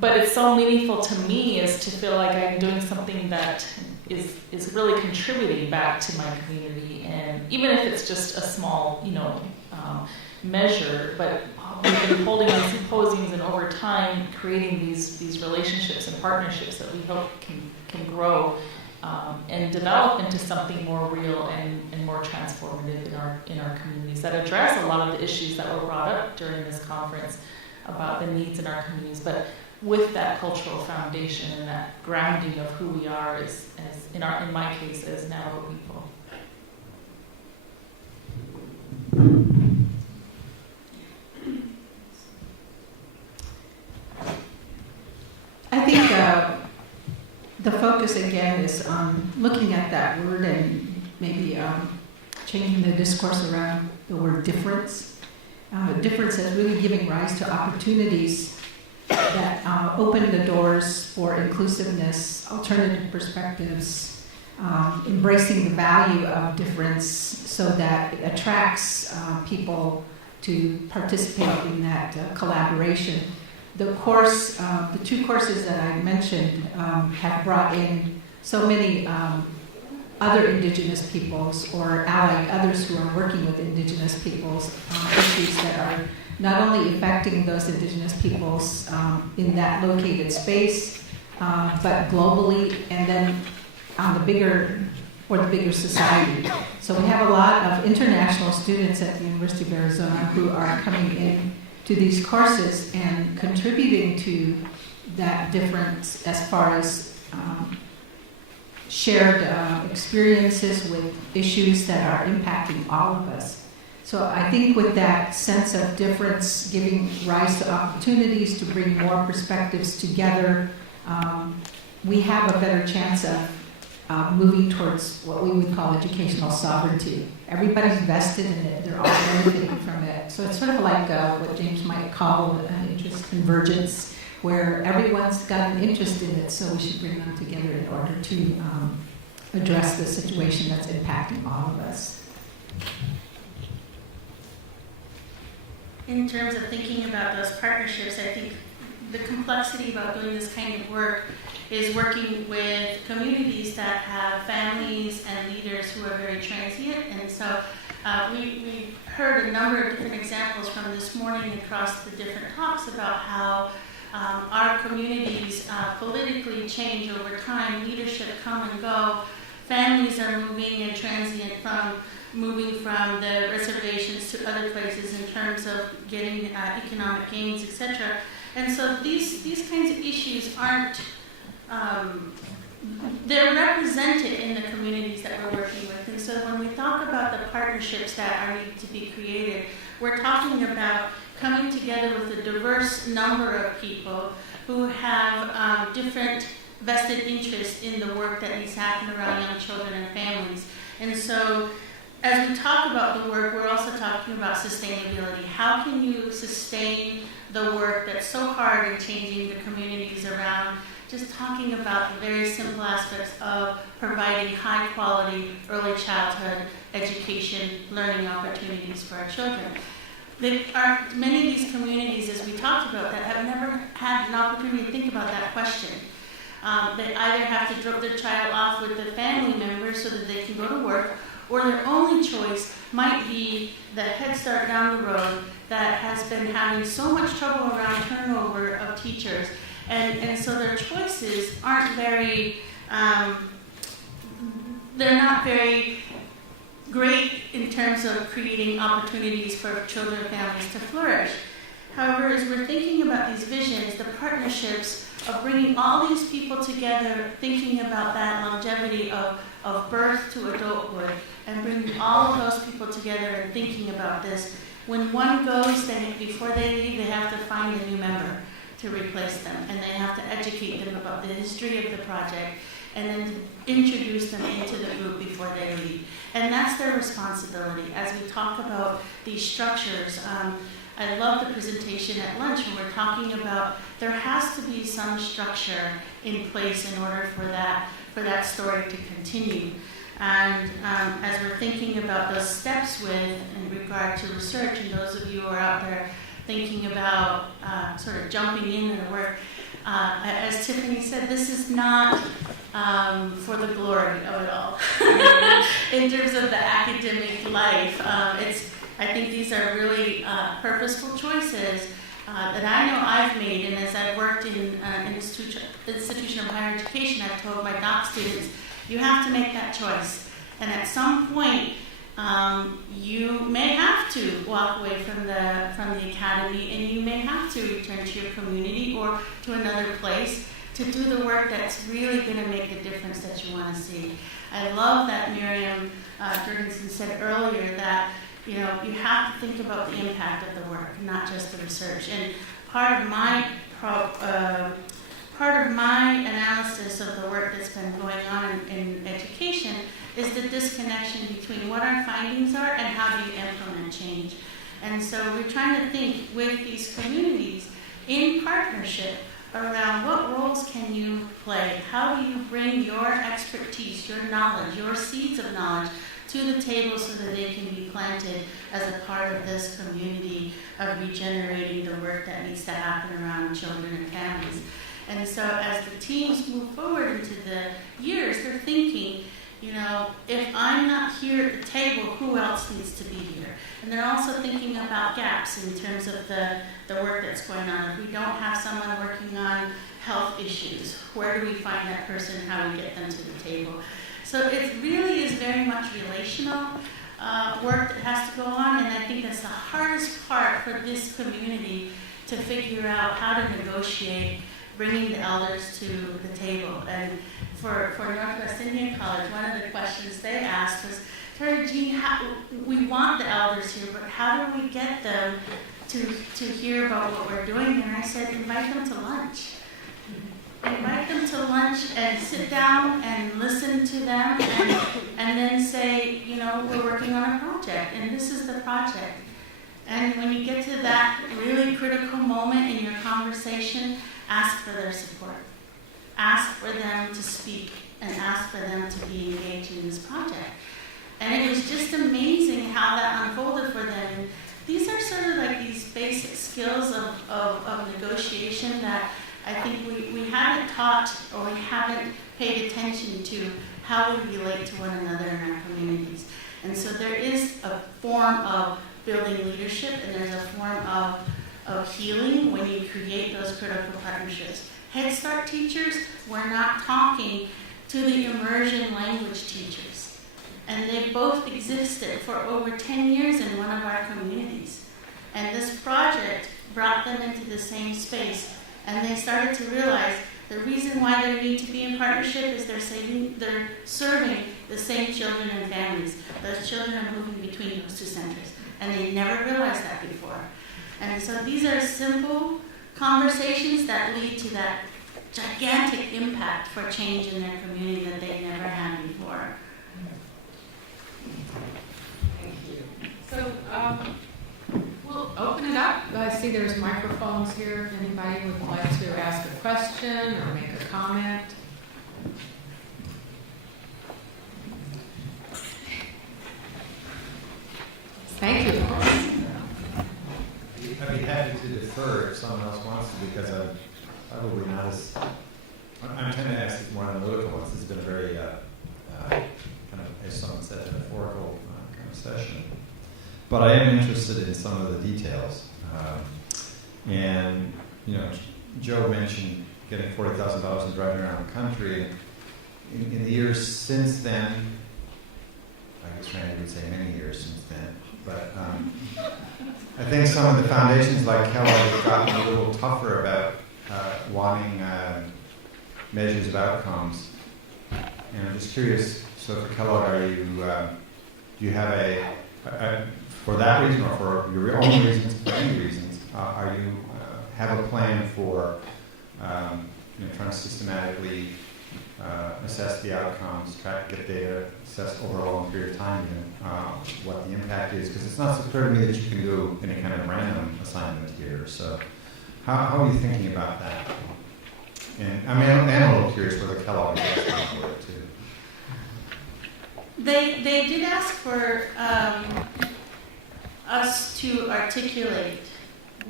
it's so meaningful to me is to feel like I'm doing something that is really contributing back to my community, and even if it's just a small, measure, but we've been holding these symposiums and over time creating these relationships and partnerships that we hope can grow and develop into something more real and more transformative in our communities that address a lot of the issues that were brought up during this conference about the needs in our communities, but with that cultural foundation and that grounding of who we are as in my case as Navajo people. is looking at that word and maybe changing the discourse around the word difference. Difference is really giving rise to opportunities that open the doors for inclusiveness, alternative perspectives, embracing the value of difference so that it attracts people to participate in that collaboration. The course, the two courses that I mentioned have brought in so many other Indigenous peoples or allied others who are working with Indigenous peoples issues that are not only affecting those Indigenous peoples in that located space, but globally and then on the bigger society. So we have a lot of international students at the University of Arizona who are coming in to these courses and contributing to that difference as far as shared experiences with issues that are impacting all of us. So I think with that sense of difference giving rise to opportunities to bring more perspectives together, we have a better chance of moving towards what we would call educational sovereignty. Everybody's vested in it, they're all benefiting from it. So it's sort of like what James might call an interest convergence, where everyone's got an interest in it, so we should bring them together in order to address the situation that's impacting all of us. In terms of thinking about those partnerships, I think the complexity about doing this kind of work is working with communities that have families and leaders who are very transient. And so we heard a number of different examples from this morning across the different talks about how our communities politically change over time, leadership come and go, families are moving and transient moving from the reservations to other places in terms of getting economic gains, etc. And so these kinds of issues aren't, they're represented in the communities that we're working with. And so when we talk about the partnerships that are need to be created, we're talking about coming together with a diverse number of people who have different vested interests in the work that needs to happen around young children and families. And so as we talk about the work, we're also talking about sustainability. How can you sustain the work that's so hard in changing the communities around? Just talking about the very simple aspects of providing high quality early childhood education, learning opportunities for our children. There are many of these communities, as we talked about, that have never had an opportunity to think about that question. They either have to drop their child off with the family members so that they can go to work, or their only choice might be the Head Start down the road that has been having so much trouble around turnover of teachers. And so their choices aren't very, they're not very great in terms of creating opportunities for children and families to flourish. However, as we're thinking about these visions, the partnerships of bringing all these people together, thinking about that longevity of birth to adulthood, and bringing all of those people together and thinking about this, when one goes, then before they leave, they have to find a new member to replace them, and they have to educate them about the history of the project, and then introduce them into the group before they leave. And that's their responsibility. As we talk about these structures, I love the presentation at lunch when we're talking about there has to be some structure in place in order for that story to continue. And as we're thinking about those steps in regard to research, and those of you who are out there thinking about sort of jumping in the work, as Tiffany said, this is not for the glory of it all. In terms of the academic life, I think these are really purposeful choices that I know I've made, and as I've worked in an institution of higher education, I've told my doc students, you have to make that choice. And at some point, you may have to walk away from the academy, and you may have to return to your community or to another place to do the work that's really going to make the difference that you want to see. I love that Miriam Jurgensen said earlier that you have to think about the impact of the work, not just the research. And part of my part of my analysis of the work that's been going on in education is the disconnection between what our findings are and how do you implement change. And so we're trying to think with these communities in partnership around what roles can you play? How do you bring your expertise, your knowledge, your seeds of knowledge to the table so that they can be planted as a part of this community of regenerating the work that needs to happen around children and families. And so as the teams move forward into the years, they're thinking, you know, if I'm not here at the table, who else needs to be here? And they're also thinking about gaps in terms of the work that's going on. If we don't have someone working on health issues, where do we find that person? How do we get them to the table? So it really is very much relational work that has to go on, and I think that's the hardest part for this community to figure out how to negotiate bringing the elders to the table. And for Northwest Indian College, one of the questions they asked was, Tarajean, we want the elders here, but how do we get them to hear about what we're doing? And I said, invite them to lunch. Invite them to lunch and sit down and listen to them and then say, you know, we're working on a project and this is the project. And when you get to that really critical moment in your conversation, ask for their support. Ask for them to speak and ask for them to be engaged in this project. And it was just amazing how that unfolded for them. And these are sort of like these basic skills of negotiation that I think we haven't taught or we haven't paid attention to how we relate to one another in our communities. And so there is a form of building leadership and there's a form of healing when you create those critical partnerships. Head Start teachers, we're not talking to the immersion language teachers. And they both existed for over 10 years in one of our communities. And this project brought them into the same space. And they started to realize the reason why they need to be in partnership is they're serving the same children and families. Those children are moving between those two centers. And they never realized that before. And so these are simple conversations that lead to that gigantic impact for change in their community that they never had before. Thank you. So we'll open it up. I see there's microphones here. If anybody would like to ask a question or make a comment. Thank you. I'd be happy to defer if someone else wants to, because I'm probably not as. I'm trying to ask more analytical ones. This has been a very kind of, as someone said, metaphorical kind of session. But I am interested in some of the details. And you know, Joe mentioned getting $40,000 and driving around the country. In the years since then, I guess Randy would say many years since then. But I think some of the foundations like Kneller have gotten a little tougher about wanting measures of outcomes. And I'm just curious, so for Kneller, do you have for that reason or for your own reasons, for any reasons, are you have a plan for trying to systematically assess the outcomes, track, get data, assess over a long period of time what the impact is? Because it's not so clear to me that you can do any kind of random assignment here. So how are you thinking about that? And I mean, I'm a little curious whether Kellogg is asking for it too. They did ask for us to articulate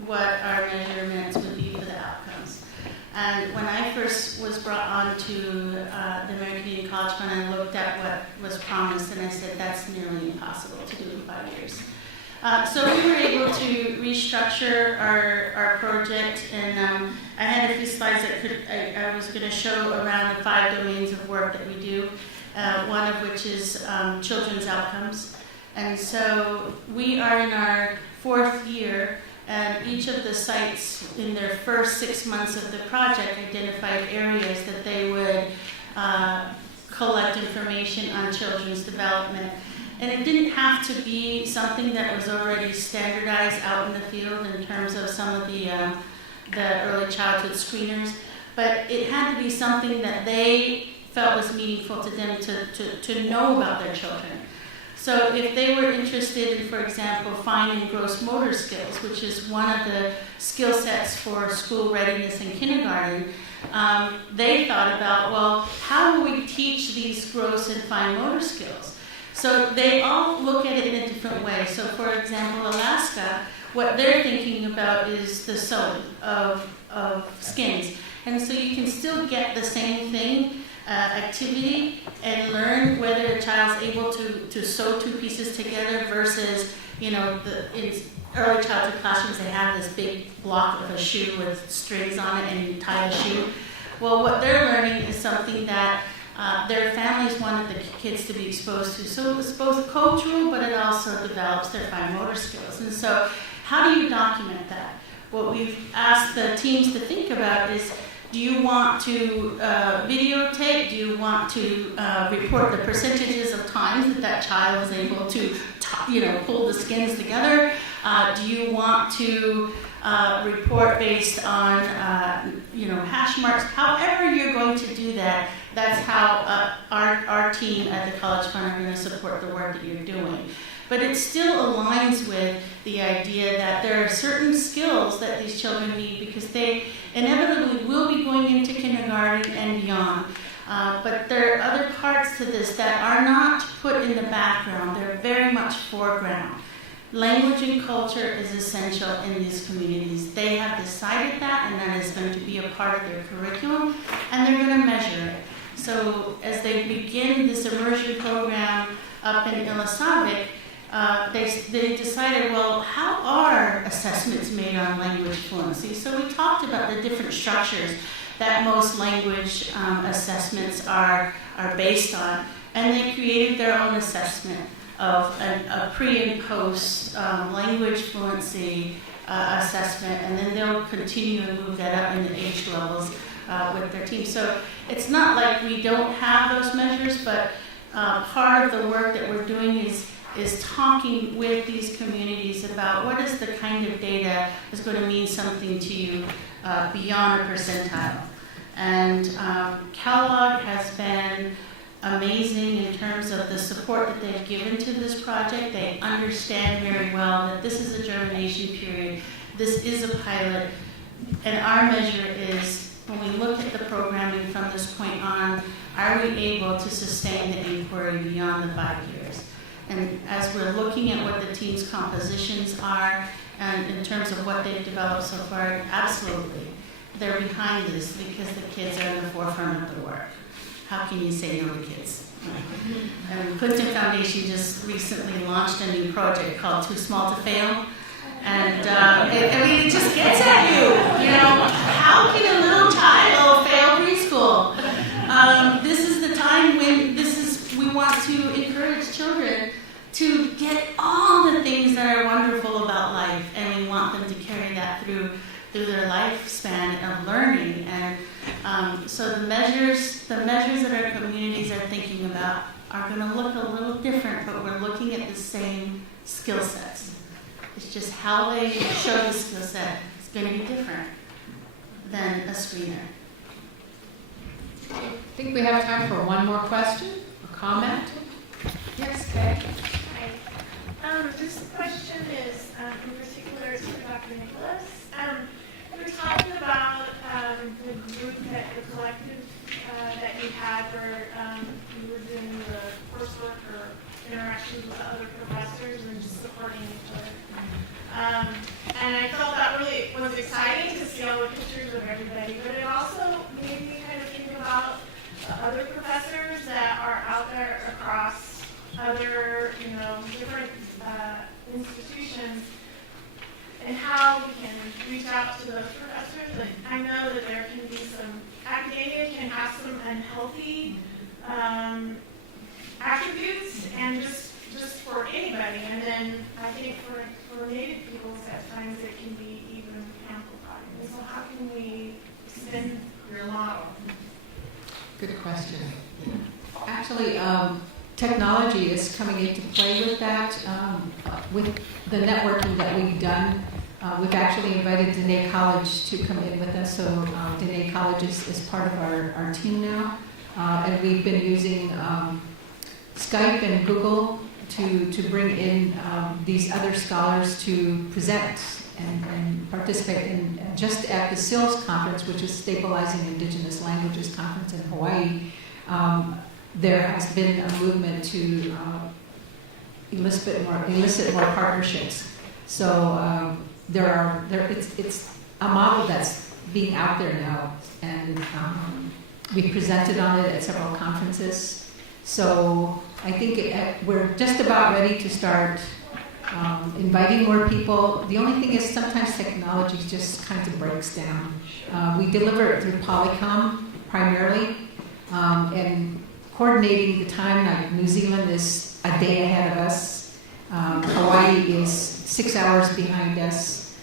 what our measurements would be for the outcomes. And when I first was brought on to the American Indian College Fund, I looked at what was promised and I said, that's nearly impossible to do in 5 years. So we were able to restructure our project, and I had a few slides that I was going to show around the 5 domains of work that we do, one of which is children's outcomes. And so we are in our 4th year, and each of the sites in their first 6 months of the project identified areas that they would collect information on children's development. And it didn't have to be something that was already standardized out in the field in terms of some of the early childhood screeners, but it had to be something that they felt was meaningful to them to know about their children. So if they were interested in, for example, fine and gross motor skills, which is one of the skill sets for school readiness in kindergarten, they thought about, well, how will we teach these gross and fine motor skills? So they all look at it in a different way. So for example, Alaska, what they're thinking about is the sewing of skins. And so you can still get the same thing, activity, and learn whether a child's able to sew two pieces together versus, in early childhood classrooms, they have this big block of a shoe with strings on it and you tie a shoe. Well, what they're learning is something that their families wanted the kids to be exposed to. So it's both cultural, but it also develops their fine motor skills. And so how do you document that? What we've asked the teams to think about is, do you want to videotape? Do you want to report the percentages of times that child was able to, pull the skins together? Do you want to report based on, hash marks? However you're going to do that, that's how our team at the College Fund are going to support the work that you're doing. But it still aligns with the idea that there are certain skills that these children need because they inevitably will be going into kindergarten and beyond. But there are other parts to this that are not put in the background. They're very much foreground. Language and culture is essential in these communities. They have decided that, and that is going to be a part of their curriculum, and they're going to measure it. So as they begin this immersion program up in Ilasavik, they decided, well, how are assessments made on language fluency? So we talked about the different structures that most language assessments are based on, and they created their own assessment of a pre and post language fluency assessment, and then they'll continue to move that up in the age levels with their team. So it's not like we don't have those measures, but part of the work that we're doing is talking with these communities about what is the kind of data that's going to mean something to you beyond a percentile. And Kellogg has been amazing in terms of the support that they've given to this project. They understand very well that this is a germination period, this is a pilot, and our measure is, when we look at the programming from this point on, are we able to sustain the inquiry beyond the 5 years? And as we're looking at what the team's compositions are, and in terms of what they've developed so far, absolutely, they're behind this because the kids are in the forefront of the work. How can you say no to kids? And Clinton Foundation just recently launched a new project called Too Small to Fail. And it just gets at you. How can a little child fail preschool? This is the time when we want to encourage children to get all the things that are wonderful about life, and we want them to carry that through their lifespan of learning. And so the measures that our communities are thinking about are going to look a little different, but we're looking at the same skill sets. It's just how they show the skill set is going to be different than a screener. I think we have time for one more question or comment. Yes, Kay. Hi. This question is in particular to Dr. Nicholas. We're talking about the group, the collective that you had where you were doing the coursework or interactions with other professors and just supporting each other. And I felt that really was exciting to see all the pictures of everybody, but it also made me kind of think about the other professors that are out there across other, different institutions, and how we can reach out to those professors. Like, I know that there can be some, academia can have some unhealthy attributes, and just for anybody. And then I think for Native peoples at times it can be even amplified. And so how can we extend your model? Good question. Actually, technology is coming into play with that, with the networking that we've done We've actually invited Diné College to come in with us, so Diné College is part of our team now. And we've been using Skype and Google to bring in these other scholars to present and participate in. Just at the SILS conference, which is Stabilizing Indigenous Languages Conference in Hawaii, there has been a movement to elicit more partnerships. So it's a model that's being out there now, and we presented on it at several conferences. So I think we're just about ready to start inviting more people. The only thing is sometimes technology just kind of breaks down. We deliver it through Polycom primarily, and coordinating the time, like New Zealand is a day ahead of us. Hawaii is 6 hours behind us.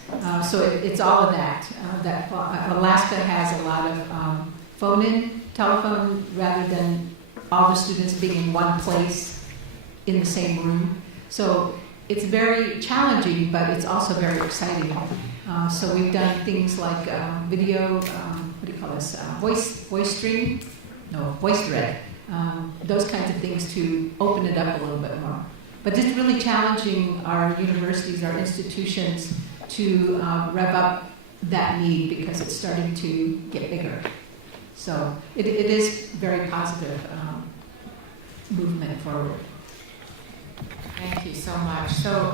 So it's all of that. Alaska has a lot of phone-in, telephone, rather than all the students being in one place in the same room. So it's very challenging, but it's also very exciting. So we've done things like video, what do you call this, voice stream? No, voice thread. Those kinds of things to open it up a little bit more. But it's really challenging our universities, our institutions, to rev up that need because it's starting to get bigger. So it is very positive movement forward. Thank you so much. So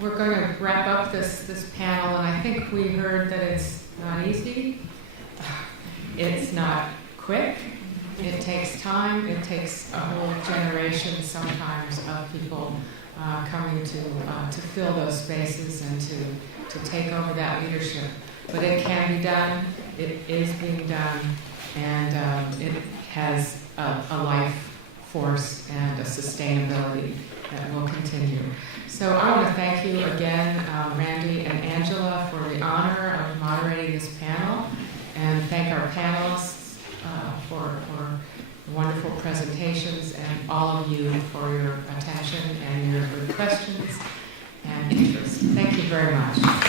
we're going to wrap up this panel, and I think we heard that it's not easy. It's not quick. It takes time. It takes a whole generation sometimes of people coming to fill those spaces and to take over that leadership. But it can be done. It is being done, and it has a life force and a sustainability that will continue. So I want to thank you again, Randy and Angela, for the honor of moderating this panel, and thank our panelists for wonderful presentations, and all of you for your attention and your good questions and interest. Thank you very much.